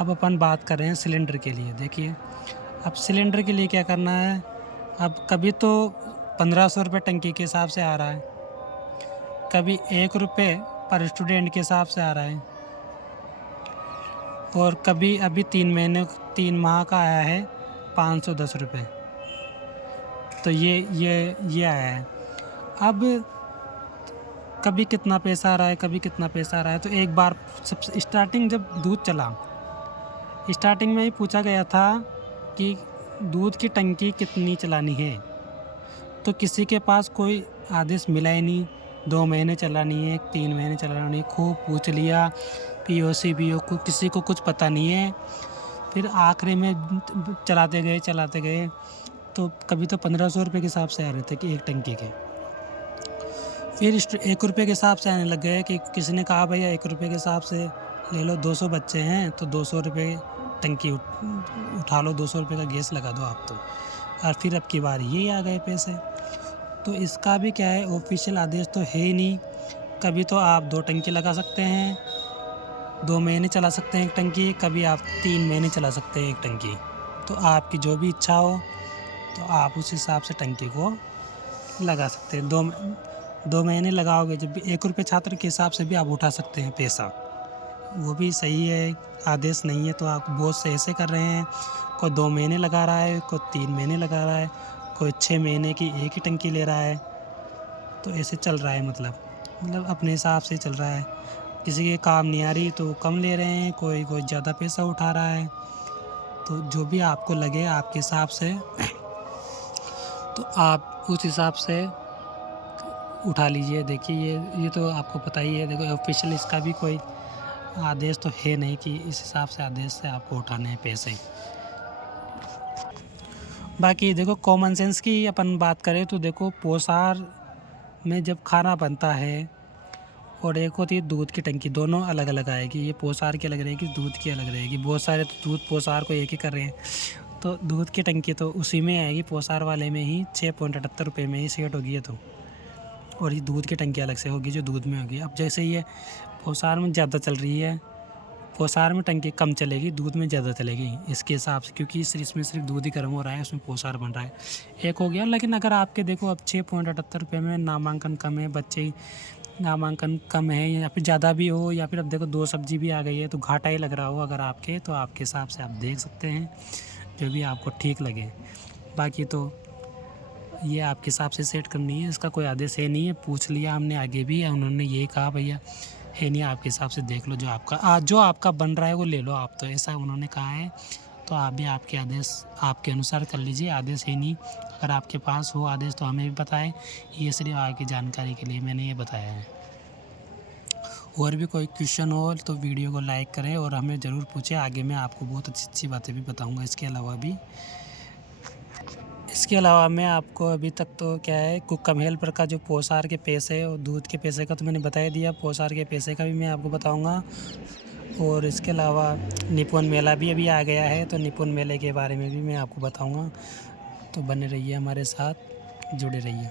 अब अपन बात कर रहे हैं सिलेंडर के लिए। देखिए, अब सिलेंडर के लिए क्या करना है, अब कभी तो 1500 रुपये टंकी के हिसाब से आ रहा है, कभी 1 रुपये पर स्टूडेंट के हिसाब से आ रहा है, और कभी अभी 3 माह का आया है 510 रुपये। तो ये आया है। अब कभी कितना पैसा आ रहा है, कभी कितना पैसा आ रहा है। तो एक बार सबसे स्टार्टिंग जब दूध चला, स्टार्टिंग में ही पूछा गया था कि दूध की टंकी कितनी चलानी है, तो किसी के पास कोई आदेश मिला ही नहीं। 2 महीने चलानी है, 3 महीने चलानी है, खूब पूछ लिया पीओ को, किसी को कुछ पता नहीं है। फिर आखिरी में चलाते गए तो कभी तो 1500 रुपये के हिसाब से आ रहे थे कि एक टंकी के। फिर 1 रुपये के हिसाब से आने लग गए कि किसी ने कहा भैया 1 रुपये के हिसाब से ले लो, 200 बच्चे हैं तो 200 रुपये टंकी उठा लो, 200 रुपये का गैस लगा दो आप तो। और फिर अब की बार ये आ गए पैसे। तो इसका भी क्या है, ऑफिशियल आदेश तो है ही नहीं। कभी तो आप 2 टंकी लगा सकते हैं, 2 महीने चला सकते हैं एक टंकी, कभी आप 3 महीने चला सकते हैं एक टंकी। तो आपकी जो भी इच्छा हो तो आप उस हिसाब से टंकी को लगा सकते हैं। 2 महीने लगाओगे जब भी 1 रुपये छात्र के हिसाब से भी आप उठा सकते हैं पैसा, वो भी सही है। आदेश नहीं है तो आप बहुत से ऐसे कर रहे हैं, कोई 2 महीने लगा रहा है, कोई 3 महीने लगा रहा है, कोई 6 महीने की एक ही टंकी ले रहा है। तो ऐसे चल रहा है, मतलब अपने हिसाब से चल रहा है। किसी के काम नहीं आ रही तो कम ले रहे हैं, कोई ज़्यादा पैसा उठा रहा है। तो जो भी आपको लगे आपके हिसाब से तो आप उस हिसाब से उठा लीजिए। देखिए ये तो आपको पता ही है। देखो ऑफिशियल इसका भी कोई आदेश तो है नहीं कि इस हिसाब से आदेश से आपको उठाने हैं पैसे। बाकी देखो कॉमन सेंस की अपन बात करें तो देखो, पोसार में जब खाना बनता है और एक होती है दूध की टंकी, दोनों अलग अलग आएगी। ये पोसार की अलग रहेगी, दूध की अलग रहेगी। बहुत सारे तो दूध पोसार को एक ही कर रहे हैं, तो दूध की टंकी तो उसी में आएगी, पोसार वाले में ही 6.78 रुपये में ही सेट होगी ये तो। और ये दूध की टंकी अलग से होगी जो दूध में होगी। अब जैसे ये पोसार में ज़्यादा चल रही है, पोसार में टंकी कम चलेगी, दूध में ज़्यादा चलेगी इसके हिसाब से, क्योंकि इसमें सिर्फ दूध ही गर्म हो रहा है, उसमें पोसार बन रहा है। एक हो गया। लेकिन अगर आपके देखो अब 6.78 रुपये में नामांकन कम है, बच्चे नामांकन कम है, या फिर ज़्यादा भी हो, या फिर अब देखो 2 सब्जी भी आ गई है तो घाटा ही लग रहा हो अगर आपके, तो आपके हिसाब से आप देख सकते हैं जो भी आपको ठीक लगे। बाकी तो ये आपके हिसाब से सेट करनी है, इसका कोई आदेश है नहीं है। पूछ लिया हमने आगे भी, उन्होंने ये कहा भैया है नहीं, आपके हिसाब से देख लो, जो आपका बन रहा है वो ले लो आप, तो ऐसा उन्होंने कहा है। तो आप भी आपके आदेश आपके अनुसार कर लीजिए। आदेश है नहीं, अगर आपके पास हो आदेश तो हमें भी बताएं। ये सिर्फ आपकी जानकारी के लिए मैंने ये बताया है। और भी कोई क्वेश्चन हो तो वीडियो को लाइक करें और हमें ज़रूर पूछें, आगे मैं आपको बहुत अच्छी अच्छी बातें भी बताऊँगा। इसके अलावा मैं आपको अभी तक तो क्या है, कुकम हेल्पर का जो पोसार के पैसे और दूध के पैसे का तो मैंने बता ही दिया, पोसार के पैसे का भी मैं आपको बताऊंगा। और इसके अलावा निपुण मेला भी अभी आ गया है, तो निपुण मेले के बारे में भी मैं आपको बताऊंगा। तो बने रहिए हमारे साथ, जुड़े रहिए।